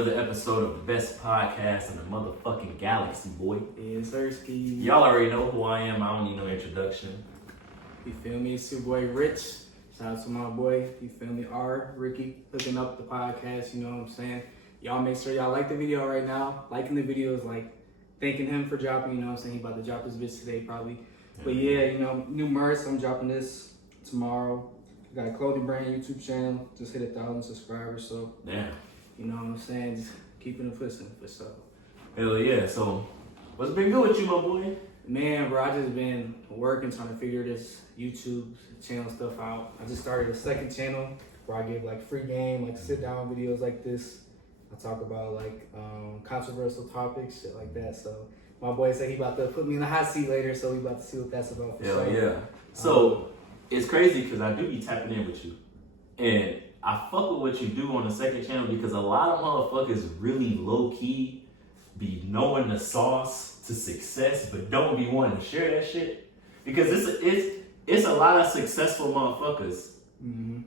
Another episode of the best podcast in the motherfucking galaxy, boy. Yes, Sirski. Y'all already know who I am. I don't need no introduction. You feel me? It's your boy Rich. Shout out to my boy, you feel me, Ricky, hooking up the podcast, you know what I'm saying? Y'all make sure y'all like the video right now. Liking the video is like thanking him for dropping, you know what I'm saying? He about to drop this bitch today probably. But yeah, you know, new merch, I'm dropping this tomorrow. Got a clothing brand YouTube channel, just hit 1,000 subscribers, so Damn. you know what I'm saying? Just keeping it pushing for stuff. Hell yeah. So, what's been good with you, my boy? Man, bro, I just been working, trying to figure this YouTube channel stuff out. I just started a second channel where I give like free game, like sit down videos like this. I talk about like controversial topics, shit like that. So my boy said he about to put me in the hot seat later, so we about to see what that's about. Hell yeah. So, it's crazy because I do be tapping in with you. And I fuck with what you do on the second channel because a lot of motherfuckers really low key be knowing the sauce to success, but don't be wanting to share that shit. Because it's a lot of successful motherfuckers,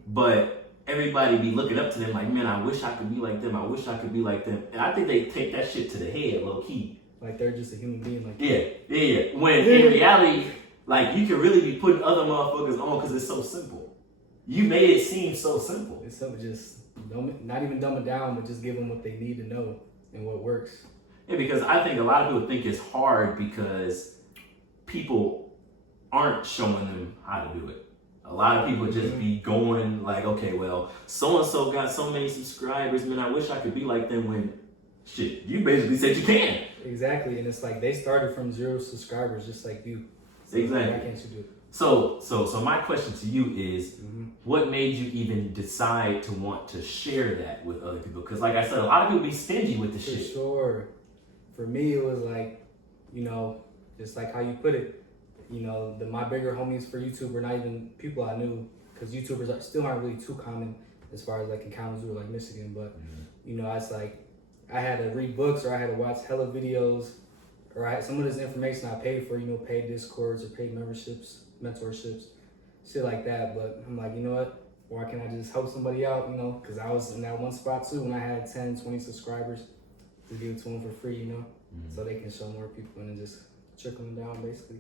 but everybody be looking up to them like, man, I wish I could be like them. I wish I could be like them. And I think they take that shit to the head, low key. Like they're just a human being. Like Yeah. When in reality, like you can really be putting other motherfuckers on because it's so simple. You made it seem so simple. It's something just not even dumb it down, but just give them what they need to know and what works. Yeah, because I think a lot of people think it's hard because people aren't showing them how to do it. A lot of people just be going like, okay, well, so-and-so got so many subscribers, man, I wish I could be like them when, shit, you basically said you can. Exactly, and it's like they started from 0 subscribers just like you. So exactly. Why can't you do it? So my question to you is, what made you even decide to want to share that with other people? Because like I said, a lot of people be stingy with the shit. For sure. For me, it was like, you know, just like how you put it, you know, my bigger homies for YouTube were not even people I knew, because YouTubers still aren't really too common as far as like in Kalamazoo or like Michigan. But, you know, it's like I had to read books or I had to watch hella videos, or I had some of this information I paid for, you know, paid Discords or paid memberships, mentorships, shit like that. But I'm like, you know what? Why can't I just help somebody out, you know? Because I was in that one spot too when I had 10, 20 subscribers to give it to them for free, you know? So they can show more people and then just trickle them down, basically.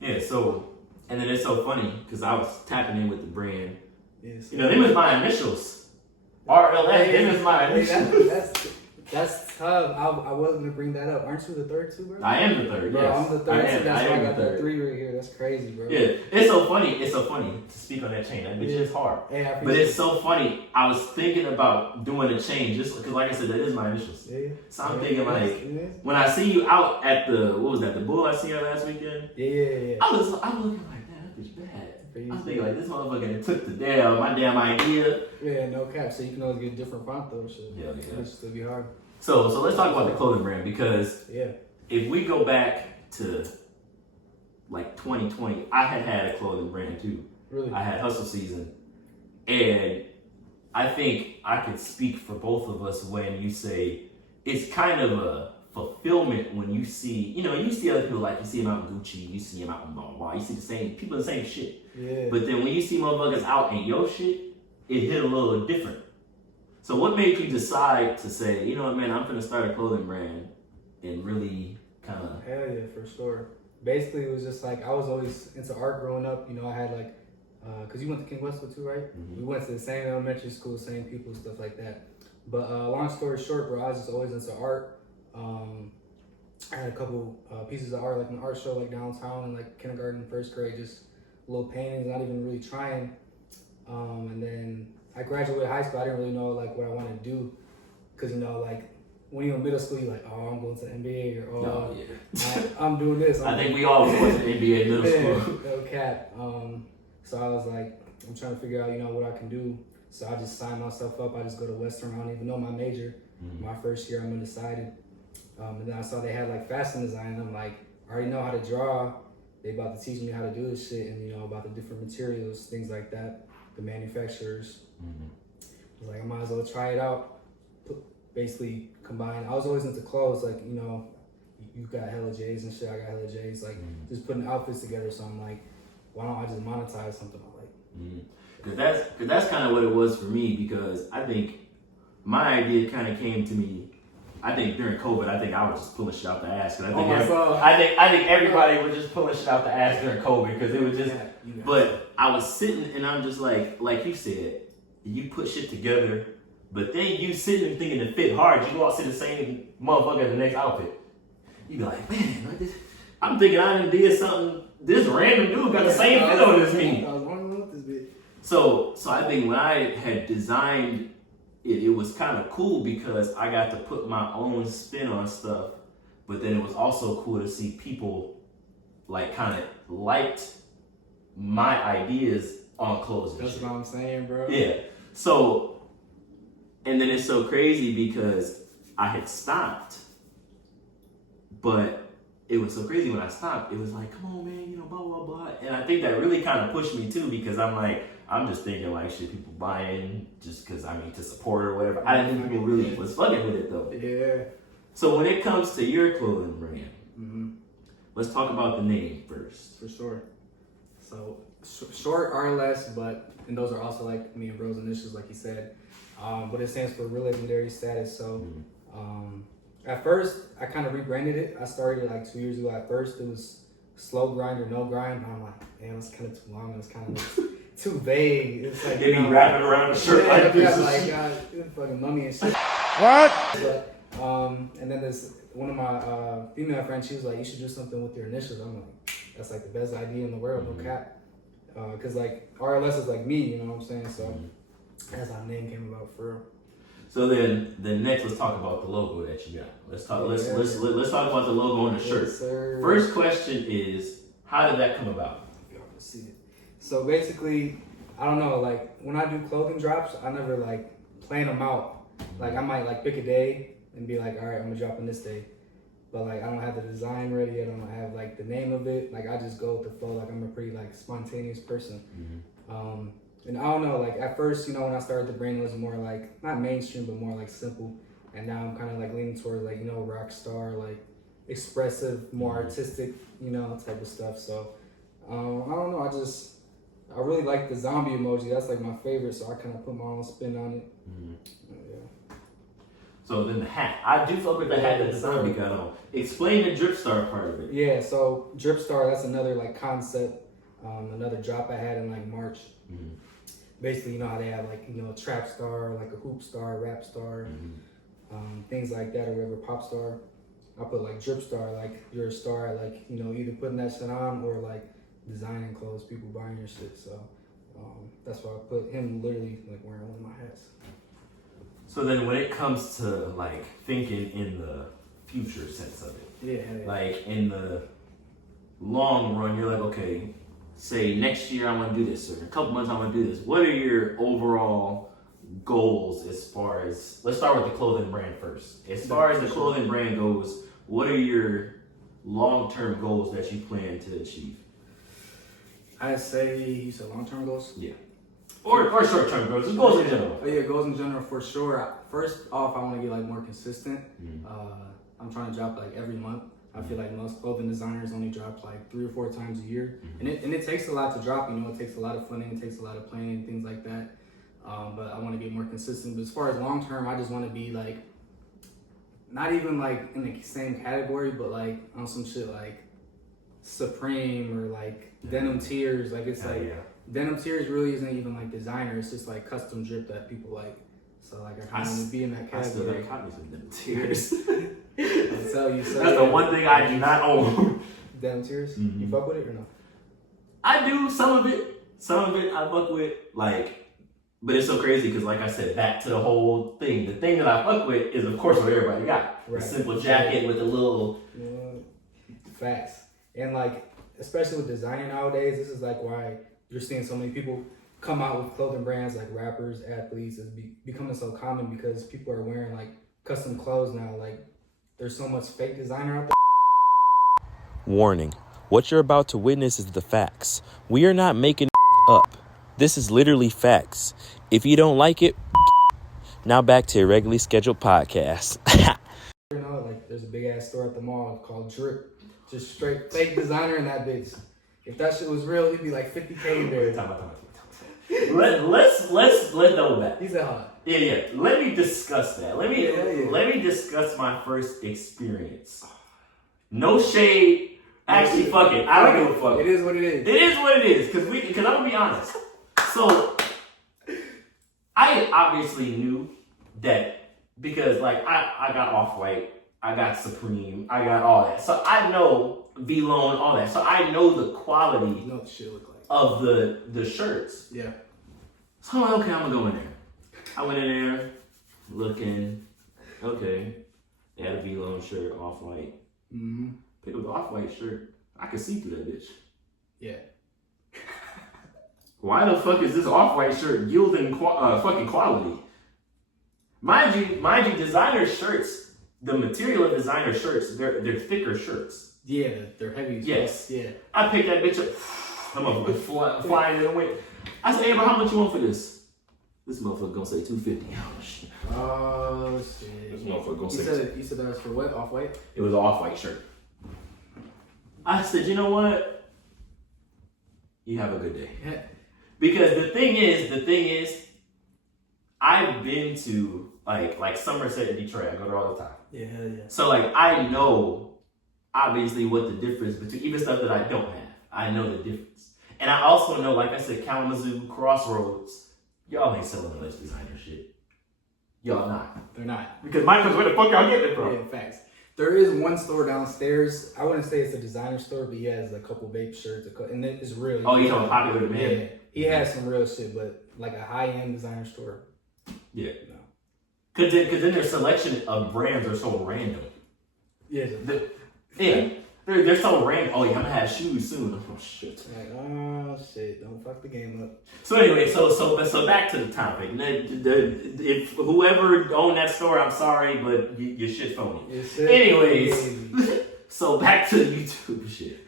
Yeah, so, and then it's so funny because I was tapping in with the brand. Yes. You know, them is my initials. RLS, them is my initials. That's tough. I wasn't gonna bring that up. Aren't you the third too, bro? I am the third, bro, yes. I'm the third too. That's why I got that that 3 right here. That's crazy, bro. Yeah, it's so funny to speak on that chain. That bitch is hard. Hey, but it's so funny. I was thinking about doing a change just because, like I said, that is my initials. Yeah. So I'm thinking like, when I see you out at the, what was that, the Bull I seen you last weekend? Yeah. I was looking like, man, that bitch bad. I was thinking like, this motherfucker took my damn idea. Yeah, no cap. So you can always get a different font though. Shit. Yeah. It'll still be hard. So let's talk about the clothing brand because if we go back to like 2020, I had a clothing brand too. Really? I had Hustle Season, and I think I could speak for both of us when you say it's kind of a fulfillment when you see, you know, you see other people, like you see them out in Gucci, you see them out in blah blah blah, you see the same people, the same shit. Yeah. But then when you see motherfuckers out in your shit, it hit a little different. So what made you decide to say, you know what, man, I'm gonna start a clothing brand and really kind of... Hell yeah, for sure. Basically, it was just like, I was always into art growing up. You know, I had like, because you went to King Westwood too, right? We went to the same elementary school, same people, stuff like that. But long story short, bro, I was just always into art. I had a couple pieces of art, like an art show like downtown in like kindergarten, first grade, just little paintings, not even really trying. And then I graduated high school. I didn't really know like what I wanted to do, because you know, like when you're in middle school, you're like, oh, I'm going to the NBA, or I'm doing this. I think we all went to the NBA in middle school. No cap. So I was like, I'm trying to figure out, you know, what I can do. So I just signed myself up. I just go to Western. I don't even know my major. My first year, I'm undecided. And then I saw they had like fashion design, and I'm like, I already know how to draw. They about to teach me how to do this shit, and you know, about the different materials, things like that, the manufacturers. I was like, I might as well try it out. Basically combine. I was always into clothes, like, you know, you got hella J's and shit. I got hella J's, like just putting outfits together. So I'm like, why don't I just monetize something I like? Cause that's kind of what it was for me, because I think my idea kind of came to me. I think during COVID, I think I was just pulling shit out the ass. Cause I think everybody was just pulling shit out the ass during COVID because it was just. But I was sitting and I'm just like you said, you put shit together, but then you sitting and thinking to fit hard. You go out see the same motherfucker in the next outfit. You be like, man, like this. I'm thinking I done did something. This random dude got the same fit on as me. I was wondering what this bitch. So I think when I had designed it was kind of cool because I got to put my own spin on stuff, but then it was also cool to see people like kind of liked my ideas on clothes. That's what I'm saying, bro. Yeah. So, and then it's so crazy because I had stopped, but it was so crazy when I stopped. It was like, come on, man, you know, blah, blah, blah. And I think that really kind of pushed me too because I'm just thinking like shit, people buying just because to support or whatever. I didn't think people really was fucking with it though. Yeah. So when it comes to your clothing brand, let's talk about the name first. For sure. So short RLS, and those are also like me and bro's initials, like you said. But it stands for Real Legendary Status. So at first, I kind of rebranded it. I started like 2 years ago. At first, it was Slow Grind or No Grind. And I'm like, man, it's kind of too long. It's kind of too vague. It's like they be wrapping around the shirt like this. Like fucking mummy and shit. What? But and then there's one of my female friends. She was like, you should do something with your initials. I'm like, that's like the best idea in the world. No cap. Because like RLS is like me. You know what I'm saying? So that's how the name came about for real. So then next, let's talk about the logo that you got. Let's talk about the logo on the shirt. Sir. First question is, how did that come about? Y'all can see it. So basically, I don't know, like when I do clothing drops, I never like plan them out. Like I might like pick a day and be like, all right, I'm gonna drop on this day. But like I don't have the design ready, I don't have like the name of it. Like I just go with the flow. Like I'm a pretty like spontaneous person. And I don't know, like at first, you know, when I started the brand, it was more like, not mainstream, but more like simple. And now I'm kind of like leaning towards like, you know, rock star, like expressive, more artistic, you know, type of stuff. So I don't know, I really like the zombie emoji. That's like my favorite, so I kind of put my own spin on it. Yeah. So then the hat. I do fuck with the hat that the zombie got on. Explain the drip star part of it. Yeah, so drip star, that's another like concept, another drop I had in like March. Basically, you know how they have like, you know, trap star, like a hoop star, rap star, things like that, or whatever, pop star. I put like drip star, like you're a star, like, you know, either putting that shit on or like designing clothes, people buying your shit. So that's why I put him literally like wearing one of my hats. So then when it comes to like thinking in the future sense of it, yeah. Like in the long run, you're like, okay, say next year I want to do this, or in a couple months I want to do this. What are your overall goals as far as, let's start with the clothing brand first. As far as the clothing brand goes, what are your long-term goals that you plan to achieve? I say, you said long-term goals? Yeah. Or short-term goals, just goals in general. Oh yeah, goals in general for sure. First off, I want to get like more consistent. I'm trying to drop like every month. I feel like most clothing designers only drop like 3 or 4 times a year. And it takes a lot to drop, you know, it takes a lot of funding, it takes a lot of planning, things like that. But I want to get more consistent. But as far as long term, I just want to be like, not even like in the same category, but like on some shit like Supreme or like Denim Tears. Like it's Denim Tears really isn't even like designer, it's just like custom drip that people like. So like I kind of want to be in that category. I still got copies of Denim Tears. I'll tell you. So that's the one thing I do not own. Denim Tears? You fuck with it or no? I do, some of it. Some of it I fuck with, like, but it's so crazy because, like I said, back to the whole thing. The thing that I fuck with is, of course, what everybody got. Right. The simple jacket with a little... Facts. And, like, especially with designing nowadays, this is, like, why you're seeing so many people come out with clothing brands, like rappers, athletes. It's becoming so common because people are wearing, like, custom clothes now. Like, there's so much fake designer out there. Warning. What you're about to witness is the facts. We are not making up. This is literally facts. If you don't like it, now back to your regularly scheduled podcast. You know, like there's a big ass store at the mall called Drip. Just straight fake designer in that bitch. If that shit was real, he'd be like $50K in there. Let's double back. He said hot. Yeah. Let me discuss that. Let me Yeah. let me discuss my first experience. No shade. Actually, fuck it. I don't give a fuck. It is what it is. It is what it is. Because I'm gonna be honest. So I obviously knew that because like I got Off-White, I got Supreme, I got all that. So I know V-Lone, all that. So I know the quality You know what the shit look like. of the shirts. Yeah. So I'm like, okay, I'm gonna go in there. I went in there looking, okay. They had a V-Lone shirt, Off-White. Mm-hmm. Pick up the Off-White shirt. I could see through that bitch. Yeah. Why the fuck is this Off-White shirt yielding fucking quality? Mind you, designer shirts, the material of designer shirts, they're thicker shirts. Yeah, they're heavy. Yes. Yeah. I picked that bitch up. I'm flying in the wind. I said, hey, bro, how much you want for this? This motherfucker gonna say $250. Oh shit. Oh shit. This motherfucker gonna say. You said that was for what? Off-White? It was an Off-White shirt. I said, you know what? You have a good day. Yeah. Because the thing is, I've been to like Somerset and Detroit. I go there all the time. Yeah. So like I know obviously what the difference between even stuff that I don't have. I know the difference. And I also know, like I said, Kalamazoo, Crossroads, y'all ain't selling all this designer shit. Y'all not. They're not. Because Michael's where the fuck y'all getting it from? Yeah, facts. There is one store downstairs. I wouldn't say it's a designer store, but he has a couple vape shirts, and it's really. Oh, you know, popular demand. Yeah, he has some real shit, but like a high-end designer store. Yeah. No. Cause then their selection of brands are so random. Yeah. They're so random. Oh yeah, I'm gonna have shoes soon. Oh shit. Like, oh shit! Don't fuck the game up. So anyway, so back to the topic. If whoever owned that store, I'm sorry, but your shit's phony. Anyways, so back to the YouTube shit.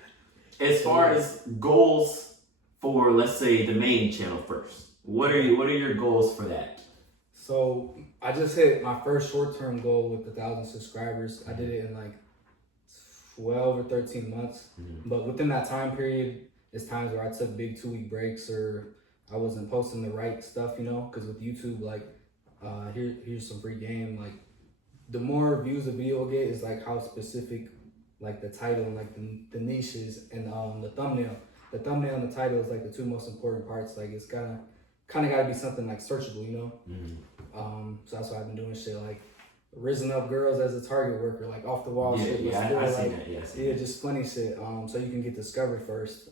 As far as goals for, let's say, the main channel first, what are your goals for that? So I just hit my first short-term goal with 1,000 subscribers. I did it in like 12 or 13 months. Mm-hmm. But within that time period, there's times where I took big 2-week breaks or I wasn't posting the right stuff, you know, because with YouTube, like, here's some free game. Like, the more views a video will get is like how specific, like the title and like the niches and the thumbnail. The thumbnail and the title is like the two most important parts. Like, it's kind of got to be something like searchable, you know. Mm-hmm. So that's why I've been doing shit like risen up girls as a target worker, like off the wall shit. Yeah, I see that. Yeah, just funny shit. So you can get discovered first.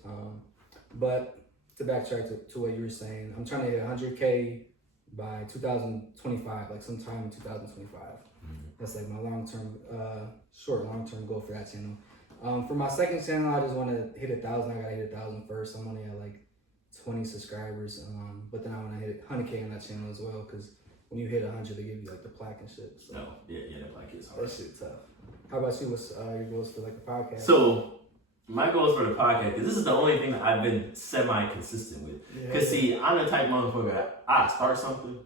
But to backtrack to what you were saying, I'm trying to hit 100K by 2025, like sometime in 2025. Mm-hmm. That's like my long-term goal for that channel. For my second channel, I just want to hit 1,000. I gotta hit 1,000 first. I'm only at like 20 subscribers. But then I want to hit 100K on that channel as well, because when you hit 100, they give you like the plaque and shit. So. No, yeah, the plaque is hard. That shit tough. How about you? What's your goals for like the podcast? So my goals for the podcast, because this is the only thing that I've been semi-consistent with. Because see, I'm the type of motherfucker that I start something,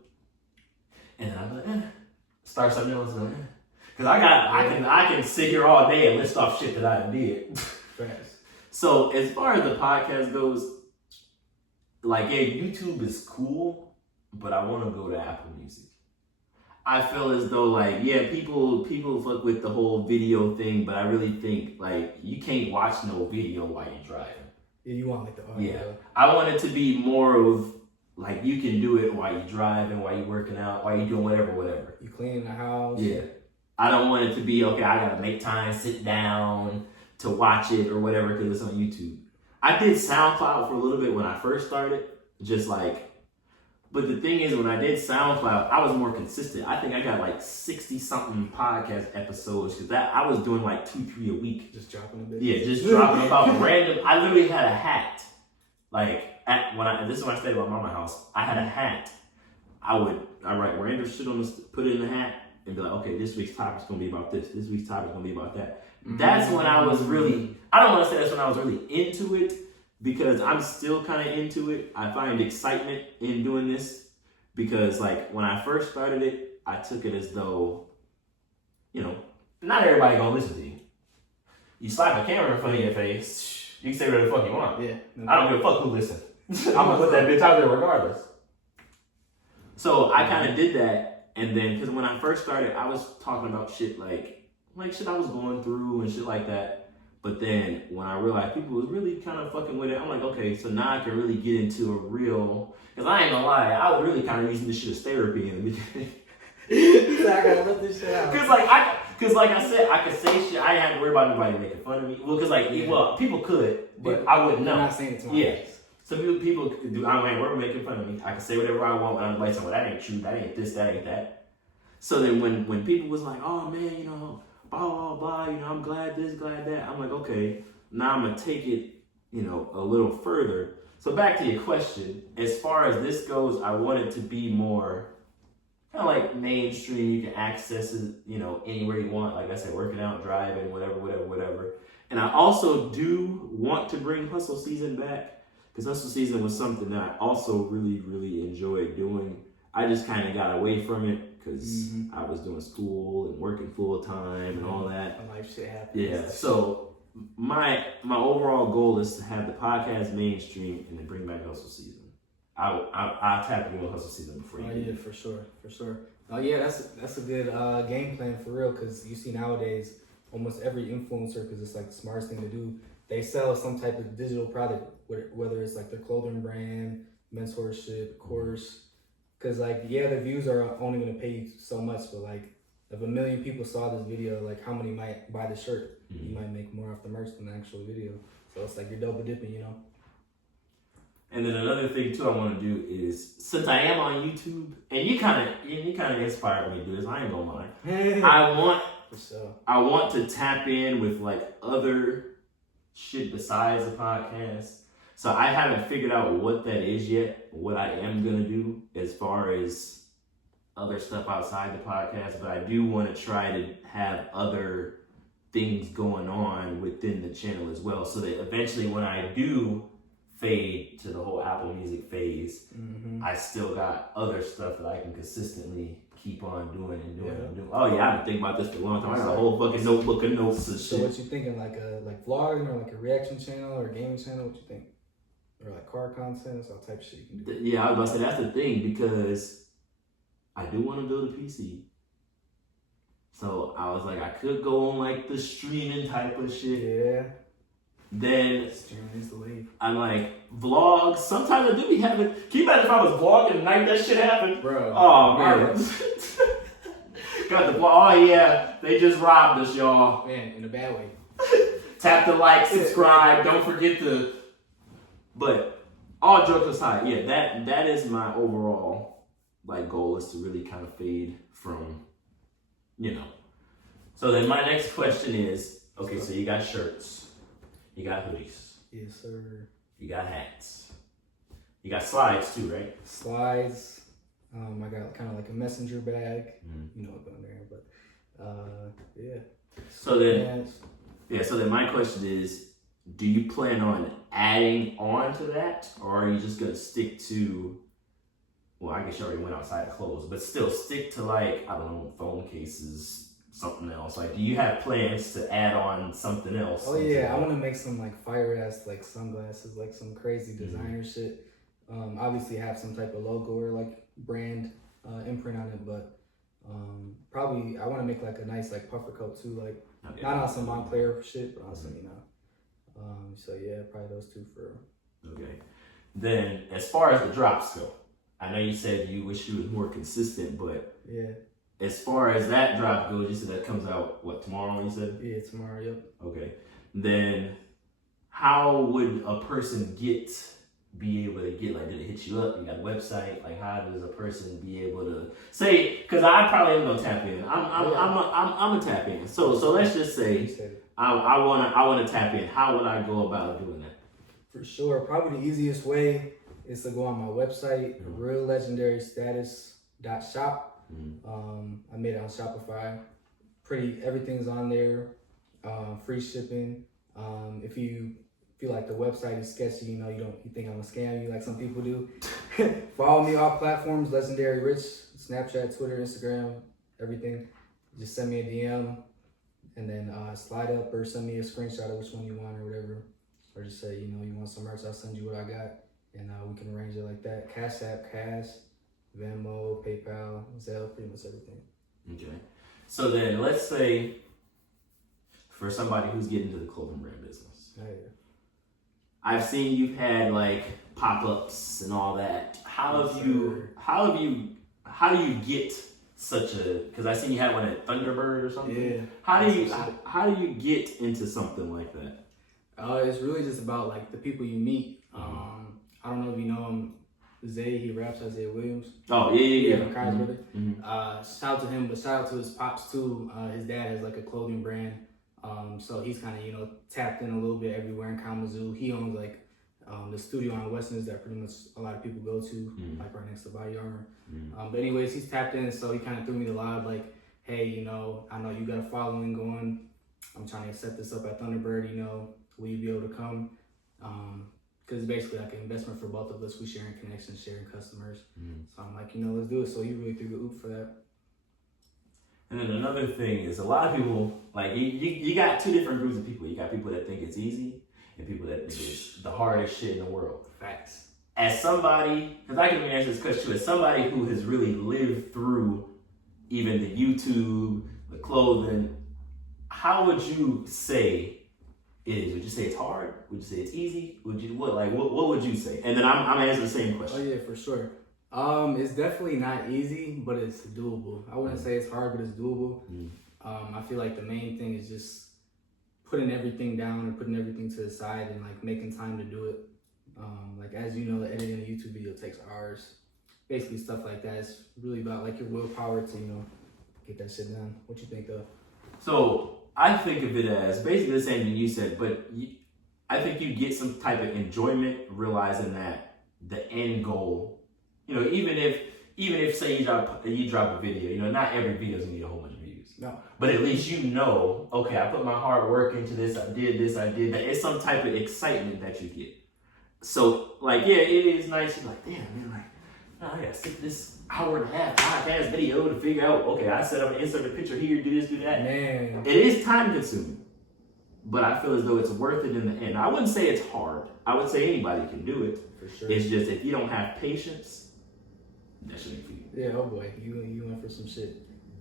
and then I'm like, start something else, because I can sit here all day and list off shit that I did. Fast. So as far as the podcast goes, like, yeah, YouTube is cool, but I want to go to Apple Music. I feel as though, like, yeah, people fuck with the whole video thing, but I really think, like, you can't watch no video while you're driving. Yeah, you want like the audio. Yeah, I want it to be more of, like, you can do it while you're driving, while you're working out, while you're doing whatever. You cleaning the house. Yeah. I don't want it to be, okay, I gotta make time, sit down to watch it or whatever because it's on YouTube. I did SoundCloud for a little bit when I first started, just like, but the thing is, when I did SoundCloud, I was more consistent. I think I got like 60-something podcast episodes because I was doing like 2-3 a week. Just dropping a bit. Yeah, just dropping about random. I literally had a hat. Like this is when I stayed at my mama's house. I had a hat. I write random shit on this, put it in the hat, and be like, okay, this week's topic's gonna be about this. This week's topic's gonna be about that. That's when I was really. I don't want to say that's when I was really into it. Because I'm still kind of into it. I find excitement in doing this. Because, like, when I first started it, I took it as though, you know, not everybody gonna listen to you. You slap a camera in front of your face, you can say whatever the fuck you want. Yeah. I don't give a fuck who listens. I'm gonna put that bitch out there regardless. So I kind of did that, and then because when I first started, I was talking about shit like shit I was going through and shit like that. But then when I realized people was really kind of fucking with it, I'm like, okay, so now I can really get into a real. Because I ain't gonna lie, I was really kind of using this shit as therapy in the beginning. So I gotta let this shit out. Because like I said, I could say shit. I ain't had to worry about nobody making fun of me. Well, because people could, but I wouldn't know. I'm not saying it to my face. So people do. I don't worry making fun of me. I can say whatever I want, and I'm like, well, that ain't true. That ain't this. That ain't that. So then when people was like, oh man, you know, blah blah blah, you know, I'm glad this, glad that. I'm like, okay, now I'm gonna take it, you know, a little further. So back to your question, as far as this goes, I want it to be more kind of like mainstream. You can access it, you know, anywhere you want. Like I said, working out, driving, whatever. And I also do want to bring hustle season back. Because hustle season was something that I also really, really enjoyed doing. I just kind of got away from it because I was doing school and working full time and all that. Life shit happens. Yeah. So my overall goal is to have the podcast mainstream and then bring back hustle season. I'll tap into hustle season before you. Oh yeah, for sure. Oh yeah, that's a good game plan for real. Because you see nowadays, almost every influencer, because it's like the smartest thing to do. They sell some type of digital product, whether it's like their clothing brand, mentorship, course. Because like, yeah, the views are only going to pay you so much, but like if 1 million people saw this video, like how many might buy the shirt? You might make more off the merch than the actual video. So it's like you're double dipping, you know? And then another thing too I want to do is, since I am on YouTube, and you kind of inspired me to do this, I ain't gonna lie. I want to tap in with like other shit besides the podcast. So I haven't figured out what that is yet, what I am gonna do as far as other stuff outside the podcast, but I do want to try to have other things going on within the channel as well, so that eventually when I do fade to the whole Apple Music phase, I still got other stuff that I can consistently keep on doing and doing. Oh yeah, I've been thinking about this for a long time. I got a whole fucking notebook of notes and shit. So what you thinking, like vlogging or like a reaction channel or gaming channel? What you think? Or like car content, all type of shit you can do. Yeah, I was about to say that's the thing, because I do want to build a PC. So I was like, I could go on like the streaming type of shit. Yeah. Then streaming is the wave. I'm like, vlogs. Sometimes I do be having. Can you imagine if I was vlogging the night that shit happened? Bro. Oh man. Got the vlog. Oh yeah, they just robbed us, y'all. Man, in a bad way. Tap the like, subscribe. Don't forget to. But all jokes aside, yeah, that is my overall like goal, is to really kind of fade from, you know. So then my next question is, okay, so you got shirts, you got hoodies, yes sir, you got hats, you got slides too, right? Slides. I got kind of like a messenger bag, you know, going there, but yeah. So then my question is, do you plan on adding on to that, or are you just gonna stick to, well, I guess you already went outside of clothes, but still stick to like, I don't know, phone cases, something else? Like, do you have plans to add on something else? Oh yeah, I want to make some like fire ass like sunglasses, like some crazy designer shit. Obviously have some type of logo or like brand imprint on it, but probably I want to make like a nice like puffer coat too, like not on some Montclair shit, but on some, you know. So yeah, probably those two for. Okay. Then as far as the drops go, I know you said you wish you was more consistent, but yeah. As far as that drop goes, you said that comes out what, tomorrow? You said. Yeah, tomorrow. Yep. Okay. Then how would a person be able to get, like, did it hit you up? You got a website? Like, how does a person be able to say? Because I probably am gonna tap in. I'm gonna tap in. So let's just say I wanna tap in. How would I go about doing that? For sure, probably the easiest way is to go on my website, reallegendarystatus.shop. I made it on Shopify. Everything's on there. Free shipping. If you feel like the website is sketchy, you know, you think I'm gonna scam you like some people do. Follow me all platforms, Legendary Rich, Snapchat, Twitter, Instagram, everything. Just send me a DM and then slide up or send me a screenshot of which one you want or whatever. Or just say, you know, you want some merch, I'll send you what I got, and we can arrange it like that. Cash App, Cash, Venmo, PayPal, Zelle, pretty much everything. Okay. So then let's say for somebody who's getting into the clothing brand business. Oh, yeah. I've seen you've had like pop-ups and all that. How do you get such a, because I seen you had one at Thunderbird or something. Yeah. How do you get into something like that? It's really just about like the people you meet. I don't know if you know him, Zay. He raps as Zay Williams. Oh yeah. Kai's brother. Mm-hmm. Shout out to him, but shout out to his pops too. His dad has like a clothing brand, so he's kind of tapped in a little bit everywhere in Kalamazoo. He owns like the studio on Westerners that pretty much a lot of people go to, like right next to Body Armor. But anyways, he's tapped in, so he kind of threw me the lob like, hey, I know you got a following going. I'm trying to set this up at Thunderbird. Will you be able to come? Because it's basically like an investment for both of us. We sharing connections, sharing customers. So I'm like, let's do it. So he really threw the oop for that. And then another thing is a lot of people, like you got two different groups of people. You got people that think it's easy and people that think it's the hardest shit in the world. Facts. As somebody, because I can even answer this question too, as somebody who has really lived through even the YouTube, the clothing, how would you say it is? Would you say it's hard? Would you say it's easy? What would you say? And then I'm answering the same question. Oh yeah, for sure. It's definitely not easy, but it's doable. I wouldn't say it's hard, but it's doable. I feel like the main thing is just putting everything down and putting everything to the side and like making time to do it. Like as you know, editing a YouTube video takes hours. Basically stuff like that. It's really about like your willpower to, get that shit done. What you think though? So I think of it as basically the same thing you said, but I think you get some type of enjoyment realizing that the end goal, even if say you drop a video, not every video is gonna get a whole bunch of views. No. But at least okay, I put my hard work into this, I did that. It's some type of excitement that you get. So like, yeah, it is nice. You're like, damn, man, like, I gotta sit this hour and a half podcast video to figure out, okay, I set up and insert a picture here, do this, do that. Man. It is time consuming, but I feel as though it's worth it in the end. I wouldn't say it's hard. I would say anybody can do it. For sure. It's just if you don't have patience, that shouldn't for you. Yeah, oh boy, you went for some shit.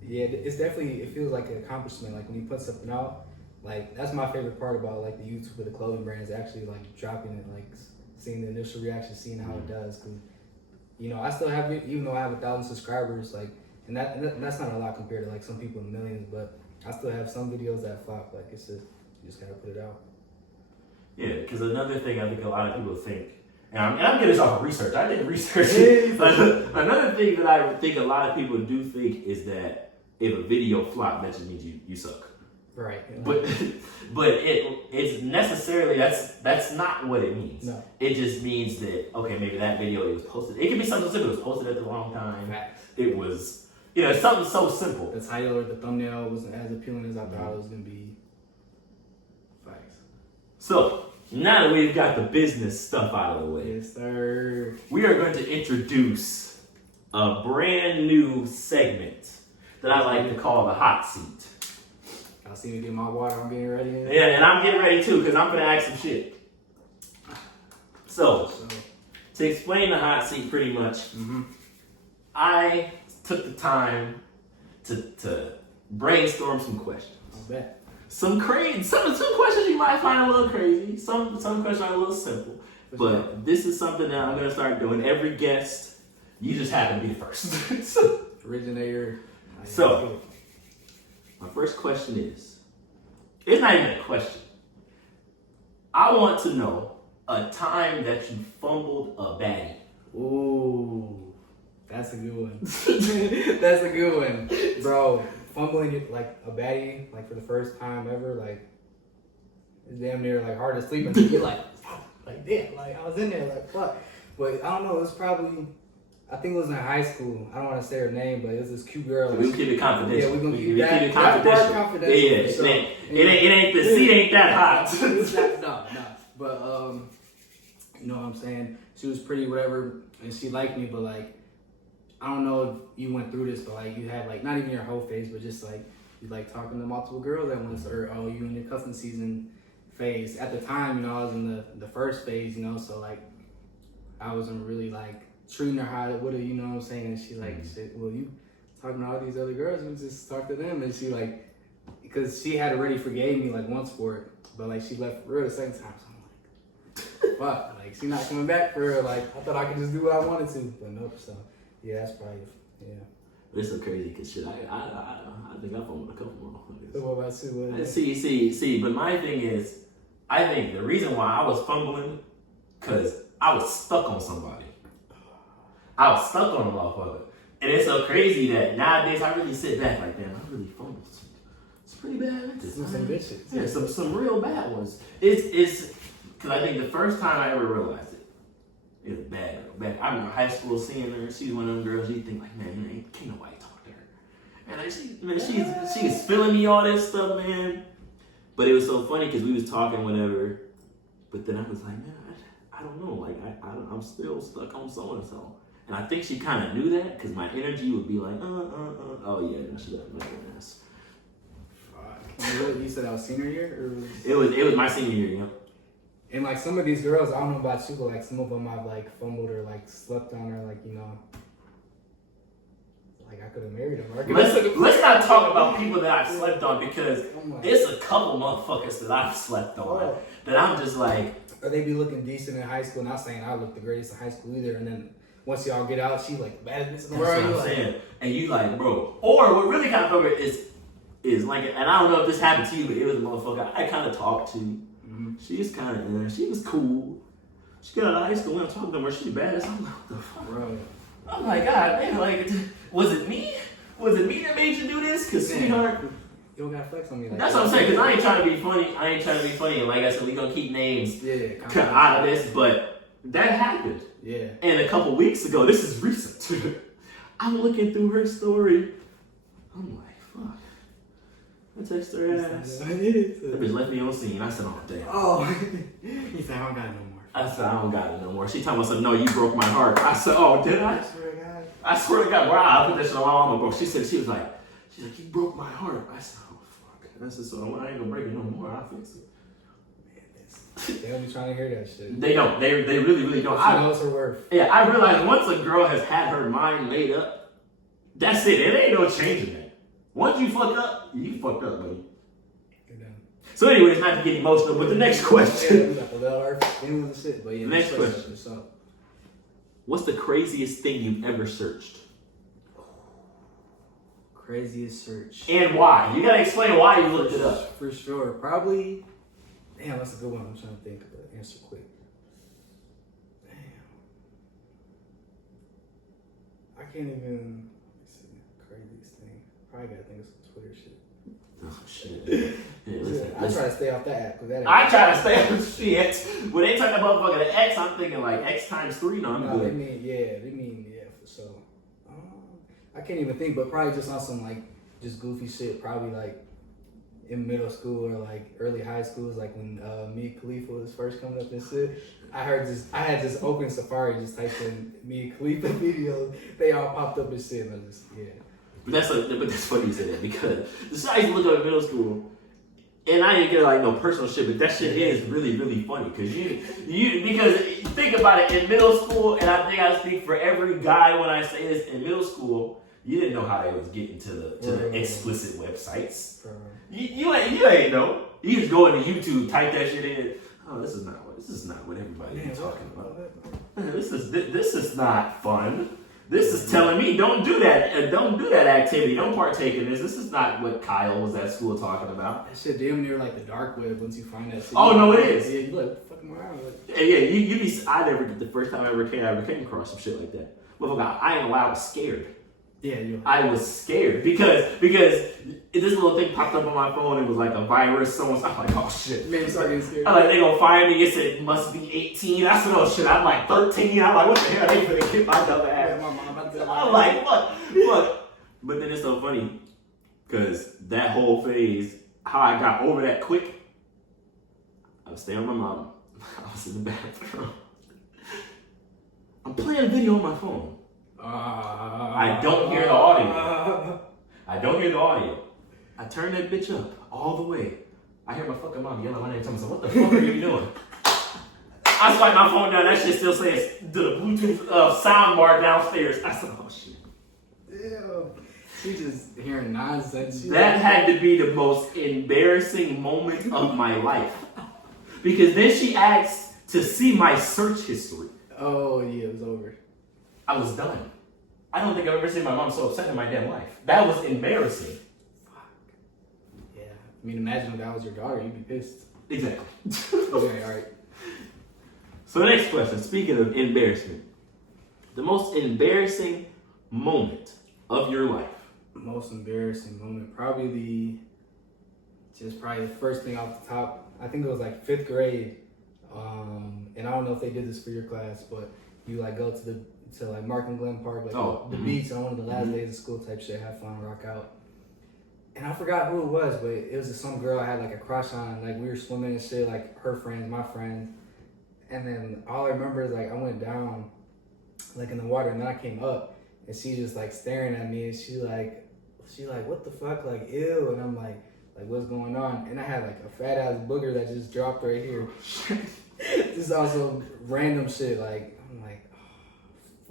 Yeah, it's definitely, it feels like an accomplishment. Like when you put something out, like that's my favorite part about like the YouTube with the clothing brands, actually like dropping it, like seeing the initial reaction, seeing how it does. Cause I still have it, even though I have 1,000 subscribers, like, and that's not a lot compared to like some people in millions, but I still have some videos that flop. Like it's just, you just gotta put it out. Yeah, because another thing I think a lot of people think, and I'm getting this off of research. I did research. Another thing that I think a lot of people do think is that if a video flop, that just means you suck. Right. But it's necessarily that's not what it means. No. It just means that okay, maybe that video it was posted. It could be something simple. It was posted at the wrong time. Facts. It was something so simple. The title or the thumbnail wasn't as appealing as I thought it was gonna be. Facts. So now that we've got the business stuff out of the way, Yes, sir. we are going to introduce a brand new segment that I like to call the hot seat. Y'all see me get my water, I'm getting ready. Yeah, and I'm getting ready too, because I'm gonna ask some shit. So, to explain the hot seat pretty much, I took the time to brainstorm some questions. I bet. Some questions you might find a little crazy. Some questions are a little simple. But this is something that I'm gonna start doing. Every guest, you just happen to be the first. Originator. So, my first question is, it's not even a question. I want to know a time that you fumbled a baddie. Ooh, that's a good one. That's a good one. Bro, fumbling it like a baddie, like for the first time ever, like, it's damn near like hard to sleep until you're like damn, like I was in there, like fuck. But I don't know, it was probably, I think it was in high school. I don't want to say her name, but it was this cute girl. We'll keep it confidential. Yeah, we're gonna keep it that part confidential. Yeah, So, it ain't the seat ain't that hot. No. But you know what I'm saying? She was pretty, whatever, and she liked me. But like, I don't know if you went through this, but like you had like not even your whole phase, but just like you like talking to multiple girls at once, or you in your cuffing season phase. At the time, I was in the first phase, so like I wasn't really like treating her how it would have, you know what I'm saying? And she like, shit, well, you talking to all these other girls, you just talk to them. And she like, because she had already forgave me like once for it, but like she left for real the second time. So I'm like, fuck, like she not coming back for real. Like I thought I could just do what I wanted to, but nope. So yeah, that's probably But it's so crazy because shit, I think I've owned a couple more. So what about you? See. But my thing is, I think the reason why I was fumbling, because I was stuck on somebody. I was stuck on a motherfucker. And it's so crazy that nowadays I really sit back like, damn, I really fumbled. It's pretty bad. Some bitches. Yeah, some real bad ones. It's because I think the first time I ever realized it was bad. I remember high school seeing her. She's one of them girls you think like, man, can't nobody talk to her. And like she's feeling me all this stuff, man. But it was so funny because we was talking whatever. But then I was like, man, I don't know. Like I'm still stuck on so and so. And I think she kind of knew that because my energy would be like, oh yeah, then she left my ass. You said that was senior year? It was my senior year, yeah. And like some of these girls, I don't know about you, but like some of them I've like fumbled or like slept on or like, you know, like I could have married them. Let's not talk about people that I've slept on because there's a couple motherfuckers that I've slept on that I'm just like. Or they be looking decent in high school, not saying I look the greatest in high school either, and then once y'all get out, she like the baddest in the world. That's what I'm saying. And you like, bro. Or what really kind of over is like, and I don't know if this happened to you, but it was a motherfucker I kind of talked to. Mm-hmm. She's kind of, she was cool. She got out of high school, we don't talk to her, she's bad. I'm like, what the fuck? Bro. I'm like, God, man, like, was it me? Was it me that made you do this? Because, sweetheart. You don't gotta flex on me like that's what I'm saying, because I ain't trying to be funny. And like I said, we gonna keep names out of this, but that happened. Yeah. And a couple weeks ago, this is recent. I'm looking through her story. I'm like, fuck. I text her ass. That bitch left me on scene. I said, oh, damn. Oh. He said, I don't got it no more. I said, I don't got it no more. She told me, no, you broke my heart. I said, oh, did I? I swear to God, bro, I put that shit on my mama, bro. She was like, you broke my heart. I said, oh, fuck. And I said, so I ain't gonna break it no more. I'll fix it. They don't be trying to hear that shit. They don't. They really, really don't. She knows her worth. Yeah, I realized once a girl has had her mind made up, that's it. It ain't no changing that. Once you fuck up, you fucked up, buddy. So anyways, not to get emotional, but the next question. The next question. What's the craziest thing you've ever searched? Craziest search. And why? You gotta explain why you looked it up. For sure. Probably. Damn, that's a good one. I'm trying to think of the answer quick. Damn. I can't even. Let's see. Craziest thing. Probably gotta think of some Twitter shit. Oh shit. Yeah, listen. I try to stay off that app. I try to stay off shit. When they talk about motherfucking the X, I'm thinking like X times 3. No, I'm good. They mean for sure. I can't even think, but probably just on some like just goofy shit. Probably like in middle school or like early high schools, like when Mia Khalifa was first coming up and shit. I had just open Safari, just typed in Mia Khalifa videos. They all popped up and shit. And I just But that's funny you say that because the shit I used to look up in middle school, and I didn't get like no personal shit, but that shit is really, really funny because because think about it in middle school, and I think I speak for every guy when I say this in middle school. You didn't know how they was getting to the explicit websites. You ain't know. You just go into YouTube, type that shit in. Oh, this is not what everybody is talking about. This is not fun. This is telling me don't do that. Don't do that activity. Don't partake in this. This is not what Kyle was at school talking about. That shit damn near like the dark web once you find that shit. Oh no, it is. Yeah, you like fucking around. Yeah, you be. I never did the first time I ever came across some shit like that. Well, I ain't gonna lie, I was scared. Yeah, I was scared because this little thing popped up on my phone. It was like a virus. I'm like, oh shit. Man, you start getting scared. I'm like, they gonna find me. It said it must be 18. I said, oh shit. I'm like 13. I'm like, what the hell? They finna get my dumb ass. I'm like, what? But then it's so funny because that whole phase, how I got over that quick. I was staying with my mom. I was in the bathroom. I'm playing a video on my phone. I don't hear the audio. I turn that bitch up all the way. I hear my fucking mom yelling my name, telling me, what the fuck are you doing? I swiped my phone down. That shit still says the Bluetooth sound bar downstairs. I said, oh shit. Ew. She just hearing nonsense. That had to be the most embarrassing moment of my life. Because then she asked to see my search history. Oh, yeah, it was over. I was done. I don't think I've ever seen my mom so upset in my damn life. That was embarrassing. Fuck. Yeah. I mean, imagine if that was your daughter. You'd be pissed. Exactly. Okay, all right. So the next question, speaking of embarrassment. The most embarrassing moment of your life. Most embarrassing moment, probably the first thing off the top. I think it was like 5th grade, and I don't know if they did this for your class, but you like go to like Markham Glen Park, like the beach on one of the last days of school type shit, have fun, rock out. And I forgot who it was, but it was just some girl I had like a crush on. Like we were swimming and shit, like her friends, my friends, and then all I remember is like I went down, like in the water, and then I came up. And she just like staring at me, and she like, what the fuck, like, ew. And I'm like, what's going on? And I had like a fat ass booger that just dropped right here. This is also random shit. Like, I'm like,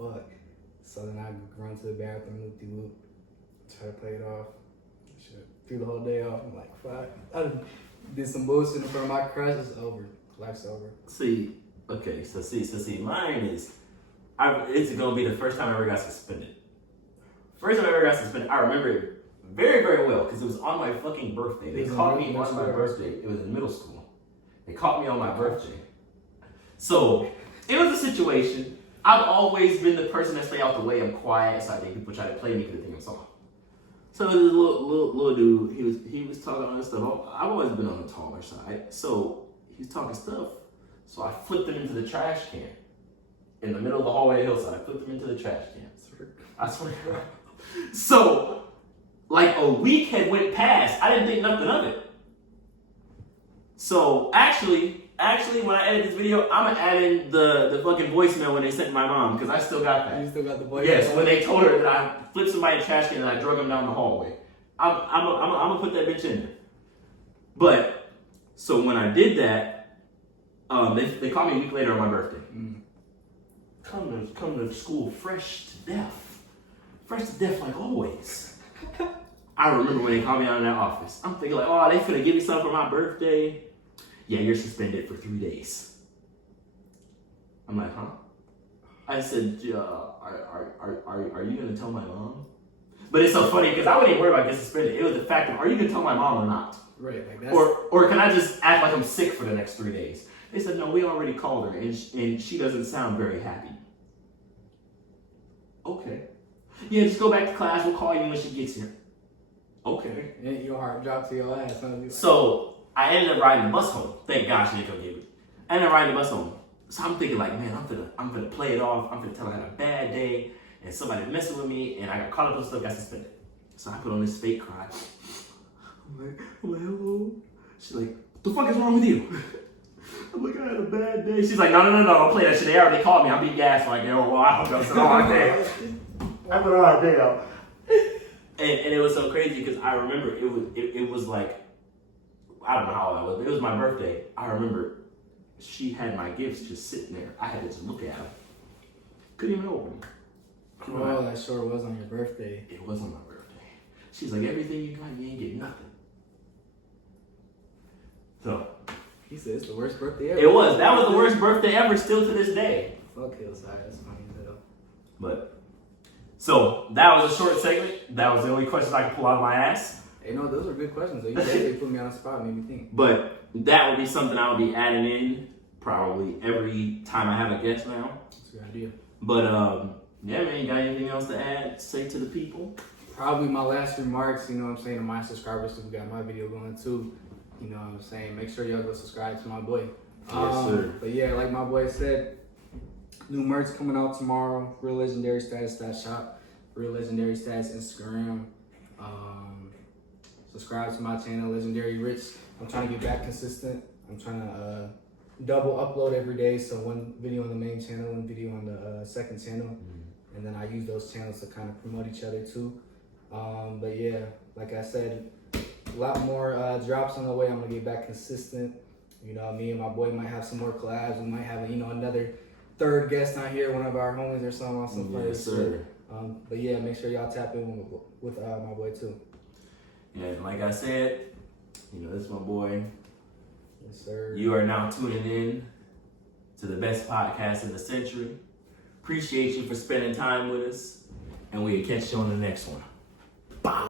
oh, fuck. So then I run to the bathroom, loop de whoop, try to play it off. Shit. Threw the whole day off. I'm like, fuck. I did some bullshit in front of my crush. It's over. Life's over. See, mine is. It's gonna be the first time I ever got suspended. First time I ever got suspended, I remember it very, very well because it was on my fucking birthday. They caught me on my birthday. It was in middle school. They caught me on my birthday. So it was a situation. I've always been the person that stay out the way. I'm quiet, so I think people try to play me because they think I'm soft. So this little dude, he was talking all this stuff. I've always been on the taller side, so he was talking stuff. So I flipped him into the trash can. In the middle of the hallway hillside, I flipped him into the trash can. I swear to God. So, like a week had went past. I didn't think nothing of it. So actually, when I edit this video, I'm gonna add in the fucking voicemail when they sent my mom because I still got that. You still got the voicemail? Yes, when they told her that I flipped somebody in the trash can and I drug him down the hallway. I'm gonna put that bitch in there. But so when I did that, they called me a week later on my birthday. Come to school fresh to death like always. I remember when they called me out in that office. I'm thinking like, oh, they finna give me something for my birthday. Yeah, you're suspended for 3 days. I'm like, huh? I said, are you gonna tell my mom? But it's so funny because I wouldn't even worry about getting suspended. It was the fact of, are you gonna tell my mom or not? Right, like that's... Or can I just act like I'm sick for the next 3 days? They said, no, we already called her and she doesn't sound very happy. Okay. Yeah, just go back to class. We'll call you when she gets here. Okay. And your heart dropped to your ass. So I ended up riding the bus home. Thank God she didn't come get me. I ended up riding the bus home. So I'm thinking like, man, I'm gonna play it off. I'm gonna tell her I had a bad day and somebody messing with me and I got caught up with stuff, got suspended. So I put on this fake cry. I'm like, hello. She's like, what the fuck is wrong with you? I'm like, I had a bad day. She's like, no, don't play that shit. They already called me. I'm being gassed. I'm like, yo, well, I hope that's an hard day. I put a hard day out. And it was so crazy because I remember it was like, I don't know how that was, but it was my birthday. I remember she had my gifts just sitting there. I had to just look at them. Couldn't even open them. Oh, that sure was on your birthday. It was on my birthday. She's like, everything you got, you ain't get nothing. So. He said it's the worst birthday ever. It was. That was the worst birthday ever still to this day. Fuck Hillside. That's funny as hell. But, so, that was a short segment. That was the only question I could pull out of my ass. Hey, no, those are good questions. Though. You definitely put me on the spot, made me think. But that would be something I would be adding in probably every time I have a guest now. That's a good idea. But, yeah, man, you got anything else to add, say to the people? Probably my last remarks, you know what I'm saying, to my subscribers who got my video going too. You know what I'm saying? Make sure y'all go subscribe to my boy. Yes, sir. But yeah, like my boy said, new merch coming out tomorrow. Real Legendary Status .shop. Real Legendary Status Instagram. Subscribe to my channel, Legendary Rich. I'm trying to get back consistent. I'm trying to double upload every day. So one video on the main channel, one video on the second channel. And then I use those channels to kind of promote each other too. But yeah, like I said, a lot more drops on the way. I'm gonna get back consistent. You know, me and my boy might have some more collabs. We might have, another third guest on here, one of our homies or something on some funny shit. But yeah, make sure y'all tap in with my boy too. Yeah, and like I said, this is my boy. Yes, sir. You are now tuning in to the best podcast of the century. Appreciate you for spending time with us, and we'll catch you on the next one.